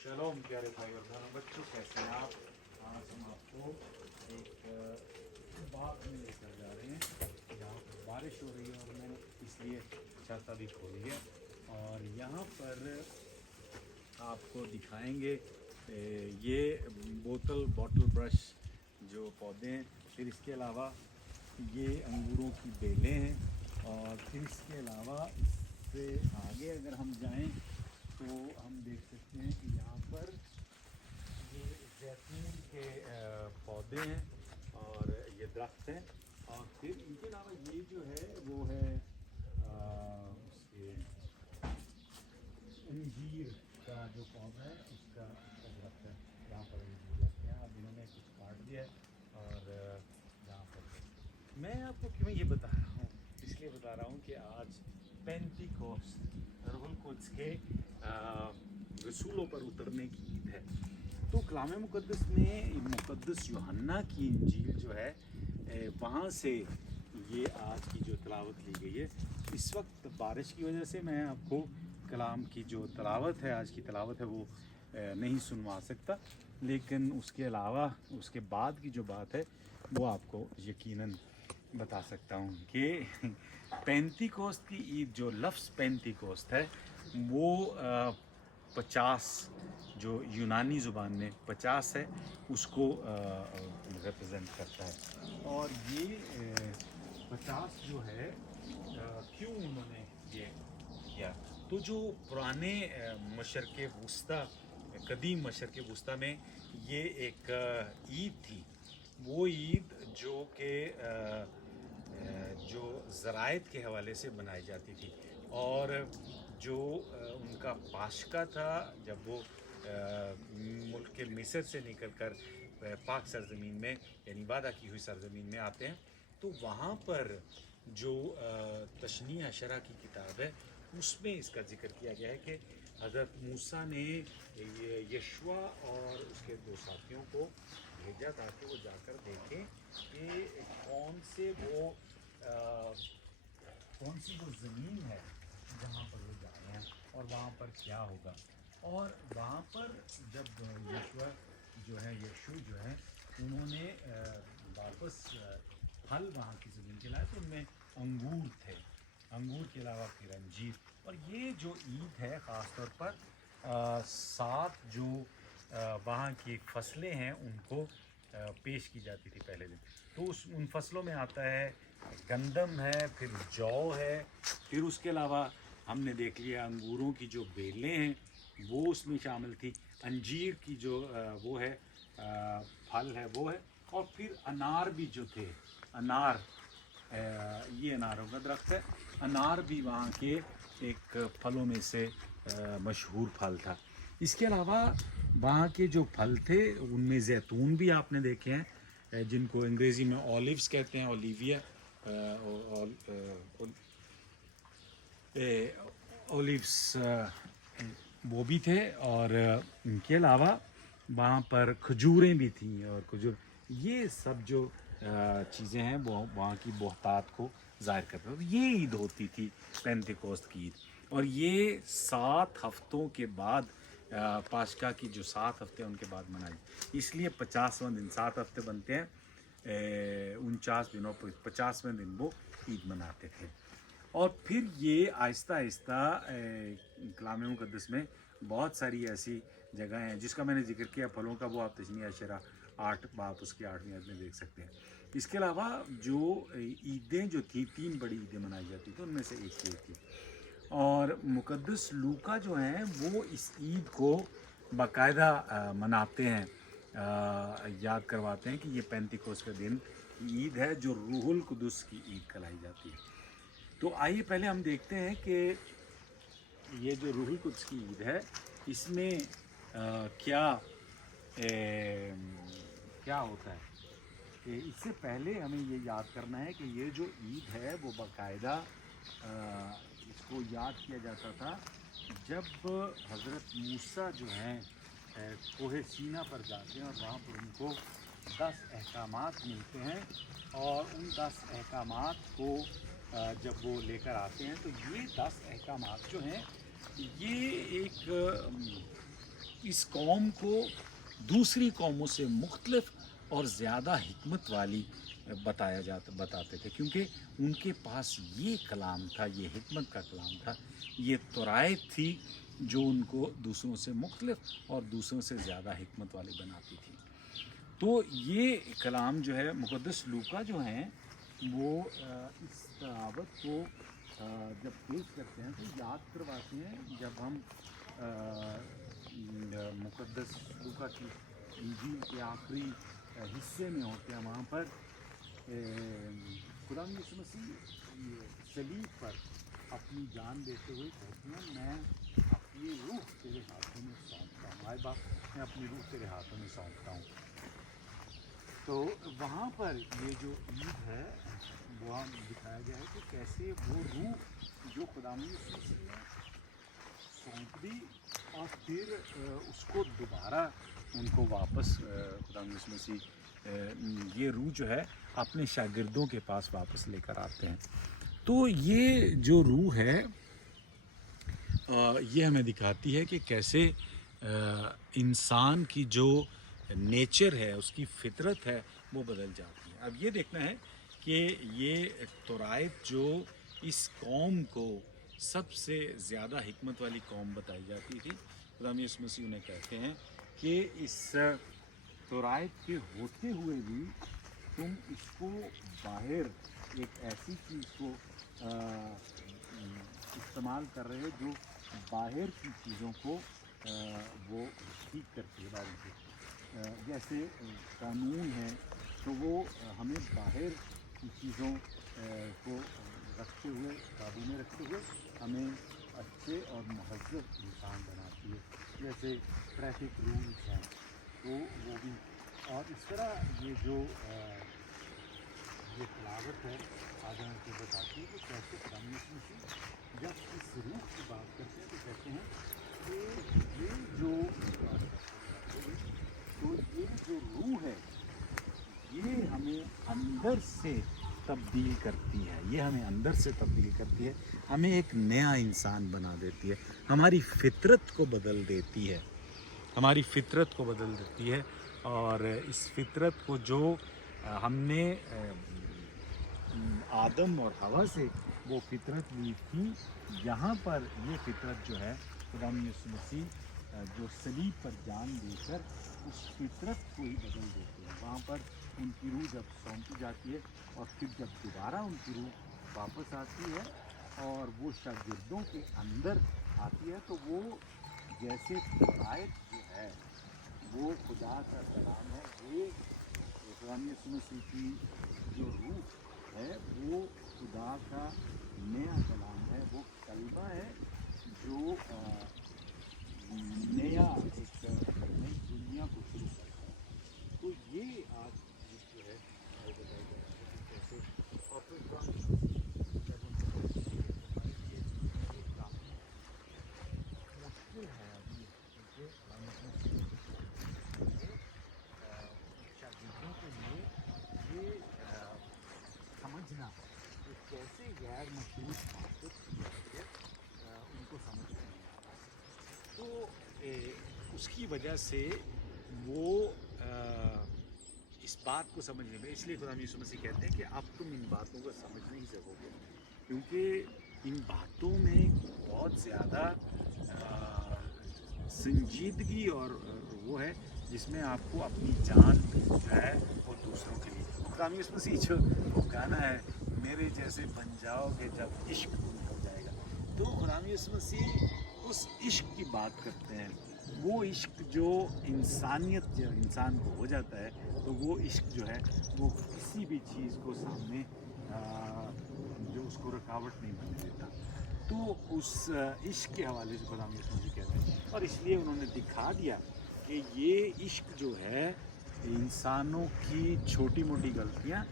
शलोम प्यारे भाई और बहनों, बच्चों कैसे हैं आप। आज हम आपको एक बाग में लेकर जा रहे हैं जहाँ पर बारिश हो रही है और मैंने इसलिए छत अभी खोली है। और यहाँ पर आपको दिखाएंगे ये बॉटल ब्रश जो पौधे हैं। फिर इसके अलावा ये अंगूरों की बेलें हैं। और फिर इसके अलावा इससे आगे अगर हम जाएं तो हम देख सकते हैं कि यहाँ पर ये जैतून के पौधे हैं और ये दरख्त हैं। और फिर इनके अलावा ये जो है वो है उसके अंजीर का जो पौधा है उसका दरख्त है। यहाँ पर अंजीर लगते हैं। अब इन्होंने कुछ काट दिया है। और यहाँ पर मैं आपको क्यों ये बता रहा हूँ, इसलिए बता रहा हूँ कि आज पेंटिकोस्ट रूहुल कुद्स के रसूलों पर उतरने की ईद है। तो कलाम मुक़द्दस में मुक़द्दस यूहन्ना की इंजील जो है वहाँ से ये आज की जो तिलावत ली गई है। इस वक्त बारिश की वजह से मैं आपको कलाम की जो तिलावत है, आज की तिलावत है, वो नहीं सुनवा सकता। लेकिन उसके अलावा उसके बाद की जो बात है वो आपको यकीनन बता सकता हूँ कि पेंटिकोस्ट की ईद, जो लफ्ज़ पेंटिकोस्ट है वो 50 जो यूनानी ज़ुबान में 50 है उसको रिप्रेजेंट करता है। और ये 50 जो है क्यों उन्होंने ये किया, तो जो पुराने मशरक़े वुस्ता, कदीम मशरक़े वुस्ता में ये एक ईद थी। वो ईद जो कि जो ज़राइत के हवाले से बनाई जाती थी। और जो उनका पाशका था, जब वो मुल्क के मिस्र से निकलकर पाक सरज़मीन में यानी वादा की हुई सरज़मीन में आते हैं, तो वहाँ पर जो तशनी अशरा की किताब है उसमें इसका ज़िक्र किया गया है कि हज़रत मूसा ने यशवा और उसके दो साथियों को भेजा ताकि वो जाकर देखें कि कौन सी वो ज़मीन है जहाँ पर वो जा रहे हैं और वहाँ पर क्या होगा। और वहाँ पर जब यशु जो है उन्होंने वापस फल वहाँ की ज़मीन के लाए तो उनमें अंगूर थे, अंगूर के अलावा फिर अंजीर। और ये जो ईद है ख़ास तौर पर 7 जो वहाँ की फसलें हैं उनको पेश की जाती थी पहले दिन। तो उन फसलों में आता है गंदम है, फिर जौ है, फिर उसके अलावा हमने देख लिया अंगूरों की जो बेलें हैं वो उसमें शामिल थी, अंजीर की जो वो है फल है वो है। और फिर अनार भी जो थे, अनार ये अनारों का दरख्त है, अनार भी वहाँ के एक फलों में से मशहूर फल था। इसके अलावा वहाँ के जो फल थे उनमें जैतून भी आपने देखे हैं, जिनको अंग्रेज़ी में ऑलिव्स कहते हैं, ओलिविया ओलिव्स वो भी थे। और इनके अलावा वहाँ पर खजूरें भी थीं। और खजूर, ये सब जो चीज़ें हैं वो वहाँ की बहुतात को ज़ाहिर करता है। तो ये ईद होती थी पेंटिकोस्ट की ईद। और ये 7 हफ्तों के बाद पाशका की जो 7 हफ्ते हैं उनके बाद मनाई, इसलिए 50वां दिन, 7 हफ्ते बनते हैं, 49 दिनों पर 50वें दिन वो ईद मनाते थे। और फिर ये आहिस्ता आहिस्ता कलाम मुक़द्दस में बहुत सारी ऐसी जगह हैं जिसका मैंने जिक्र किया फलों का, वो आप तशनी अशरा 8 बाब उसकी 8वीं आयत में देख सकते हैं। इसके अलावा जो ईदें जो थी, 3 बड़ी ईदें मनाई जाती थी, उनमें से एक ये थी। और मुक़द्दस लूका जो हैं वो इस ईद को बाकायदा मनाते हैं, याद करवाते हैं कि ये पेंटिकोस्ट का दिन ईद है जो रूहुल कुद्स की ईद कहलाई जाती है। तो आइए पहले हम देखते हैं कि ये जो रूहुल कुद्स की ईद है इसमें क्या होता है। इससे पहले हमें ये याद करना है कि ये जो ईद है वो बाकायदा इसको याद किया जाता था जब हज़रत मूसा जो हैं कोहे सीना पर जाते हैं और वहाँ पर उनको 10 अहकामात मिलते हैं। और उन 10 अहकामात को जब वो लेकर आते हैं तो ये 10 अहकामात जो हैं ये एक इस कौम को दूसरी कौमों से मुख्तलिफ और ज़्यादा हिकमत वाली बताते थे, क्योंकि उनके पास ये कलाम था, ये हिकमत का कलाम था, ये तौरात थी जो उनको दूसरों से मुख्तलिफ और दूसरों से ज़्यादा हिकमत वाली बनाती थी। तो ये कलाम जो है मुक़द्दस लूका जो हैं वो इस तरावत को जब पेश करते हैं तो याद करवाते हैं। जब हम मुक़द्दस लूका की इंजील के आखिरी हिस्से में होते हैं, वहाँ पर खुदा यीशु मसीह सलीब पर अपनी जान देते हुए कहते हैं, मैं अपनी रूह तेरे हाथों में सौंपता हूँ, आए बाप मैं अपनी रूह तेरे हाथों में सौंपता हूँ। तो वहाँ पर ये जो ईद है वो हम दिखाया गया है कि कैसे वो रूह जो खुदा यीशु मसीह ने सौंप दी और फिर उसको दोबारा उनको वापस खुदा यीशु मसीह ये रूह जो है अपने शागिर्दों के पास वापस लेकर आते हैं। तो ये जो रूह है ये हमें दिखाती है कि कैसे इंसान की जो नेचर है, उसकी फितरत है, वो बदल जाती है। अब ये देखना है कि ये तौरात जो इस कौम को सबसे ज़्यादा हिकमत वाली कौम बताई जाती थी, खुदा यीशु मसीह उन्हें कहते हैं कि इस तौरात के होते हुए भी तुम इसको बाहर एक ऐसी चीज़ को इस्तेमाल कर रहे हो जो बाहर की चीज़ों को वो ठीक करती है बारी से। जैसे कानून है तो वो हमें बाहर की चीज़ों को रखते हुए, काबू में रखते हुए हमें अच्छे और महज़्ज़ब इंसान बनाती है। जैसे ट्रैफिक रूल्स हैं तो वो भी, और इस तरह ये जो ये तलावत है आज हमको बताती है कि कैसे खुदा यीशु मसीह जब इस रूह की बात करते हैं तो कहते हैं कि ये जो रूह है ये हमें अंदर से तब्दील करती है, ये हमें अंदर से तब्दील करती है, हमें एक नया इंसान बना देती है, हमारी फितरत को बदल देती है, हमारी फितरत को बदल देती है। और इस फितरत को जो हमने आदम और हवा से वो फितरत ली थी, यहाँ पर ये फितरत जो है खुदा यीशु मसीह जो सलीब पर जान देकर उस फितरत को ही बदल देते हैं। वहाँ पर उनकी रूह जब सौंपी जाती है और फिर जब दोबारा उनकी रूह वापस आती है और वो शागिर्दों के अंदर आती है, तो वो जैसे तौरात जो है वो खुदा का कलाम है, ये खुदा यीशु मसीह की जो रूह है वो खुदा का नया कलाम है, वो कलमा है जो नया एक नई दुनिया को शुरू करता है। तो ये आज जो है वो बताया जा रहा है कि कैसे और फिर मुश्किल है अभी शागिर्दों के लिए ये समझना कि कैसे गैर मशहूर बातें उनको समझ नहीं आ रहा। तो उसकी वजह से वो इस बात को समझने में, इसलिए खुदा यीशु मसीह कहते हैं कि अब तुम इन बातों को समझ नहीं सकोगे, क्योंकि इन बातों में बहुत ज़्यादा संजीदगी और वो है जिसमें आपको अपनी जान जो है वो दूसरों के लिए, खुदा यीशु मसीह जो वो गाना है, मेरे जैसे बन जाओगे जब इश्क हो जाएगा, तो खुदा यीशु मसीह उस इश्क की बात करते हैं। वो इश्क जो इंसानियत जब इंसान को हो जाता है तो वो इश्क जो है वो किसी भी चीज़ को सामने जो उसको रुकावट नहीं बनने देता। तो उस इश्क के हवाले से खुदा यीशु मसीह कहते हैं, और इसलिए उन्होंने दिखा दिया कि ये इश्क जो है इंसानों की छोटी मोटी गलतियाँ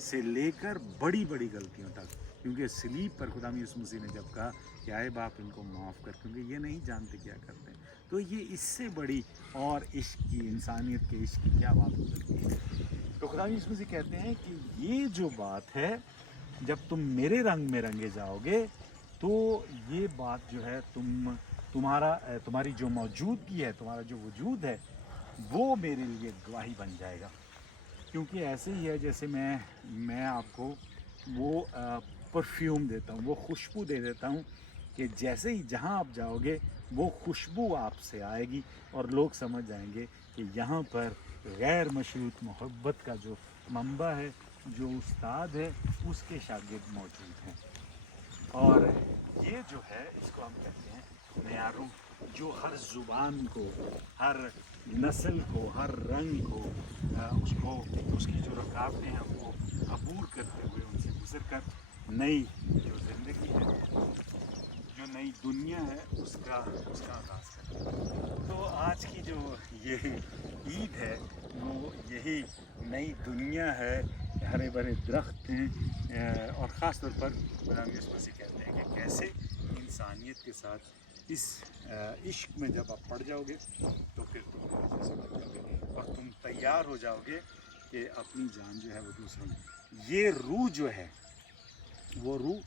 से लेकर बड़ी बड़ी गलतियों तक, क्योंकि सलीब पर खुदा यीशु मसीह ने जब कहा कि आए बाप इनको माफ़ कर, क्योंकि ये नहीं जानते क्या करते हैं, तो ये इससे बड़ी और इश्क की, इंसानियत के इश्क की क्या बात हो सकती है। तो खुदा यीशु मसीह कहते हैं कि ये जो बात है, जब तुम मेरे रंग में रंगे जाओगे तो ये बात जो है तुम तुम्हारी जो मौजूदगी है, तुम्हारा जो वजूद है, वो मेरे लिए गवाही बन जाएगा। क्योंकि ऐसे ही है जैसे मैं आपको वो परफ्यूम देता हूँ, वो खुशबू दे देता हूँ कि जैसे ही जहाँ आप जाओगे वो खुशबू आपसे आएगी और लोग समझ जाएंगे कि यहाँ पर गैर मशरूत मोहब्बत का जो मंबा है, जो उस्ताद है, उसके शागिर्द मौजूद हैं। और ये जो है इसको हम कहते हैं नया रूह, जो हर ज़ुबान को, हर नस्ल को, हर रंग को उसको उसकी जो रकावटें हैं वो अबूर करते हुए उनसे गुजर कर नई जो ज़िंदगी है, जो नई दुनिया है उसका आगाज़ करते। तो आज की जो ये ईद है वो यही नई दुनिया है, हरे भरे दरख्त हैं और ख़ास तौर पर गुलाम यीशु मसीह कहते हैं कि कैसे इंसानियत के साथ इस इश्क में जब आप पड़ जाओगे तो फिर तुम मेरे जैसे बन जाओगे और तुम तैयार हो जाओगे कि अपनी जान जो है वो दूसरों में, ये रूह जो है वो रूह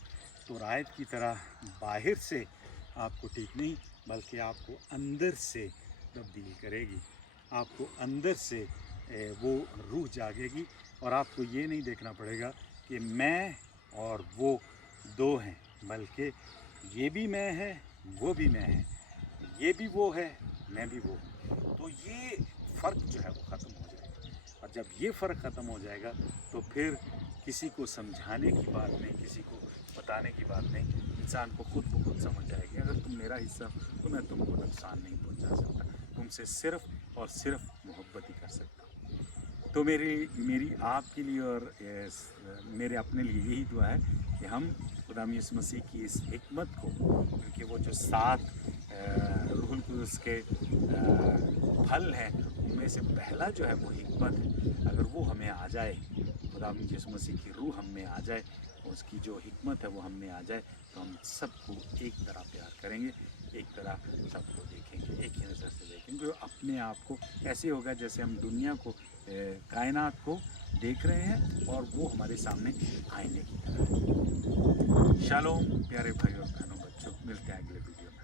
तो रायत की तरह बाहर से आपको ठीक नहीं बल्कि आपको अंदर से तब्दील करेगी, आपको अंदर से वो रूह जागेगी और आपको ये नहीं देखना पड़ेगा कि मैं और वो दो हैं, बल्कि ये भी मैं है, वो भी मैं है, ये भी वो है, मैं भी वो हूँ। तो ये फ़र्क जो है वो ख़त्म हो जाएगा और जब ये फ़र्क ख़त्म हो जाएगा तो फिर किसी को समझाने की बात नहीं, किसी को बताने की बात नहीं, इंसान को खुद ब खुद समझ जाएगी अगर तुम मेरा हिस्सा तो मैं तुमको नुकसान नहीं पहुंचा सकता, तुमसे सिर्फ़ और सिर्फ मोहब्बत ही कर सकता हूँ। तो मेरी आपके लिए और मेरे अपने लिए यही दुआ है कि हम खुदा यीशु मसीह की इस हिकमत को, क्योंकि वो जो 7 रूहुल कुद्दूस के फल हैं उनमें से पहला जो है वो हिकमत है, अगर वो हमें आ जाए, खुदा यीशु मसीह की रूह हम में आ जाए, उसकी जो हिकमत है वो हम में आ जाए तो हम सबको एक तरह प्यार करेंगे, एक तरह सबको देखेंगे, एक ही नज़र से देखेंगे। अपने आप को ऐसे होगा जैसे हम दुनिया को, कायनात को देख रहे हैं और वो हमारे सामने आईने की तरह है। शालोम प्यारे भाई और बहनों, बच्चों, मिलते हैं अगले वीडियो में।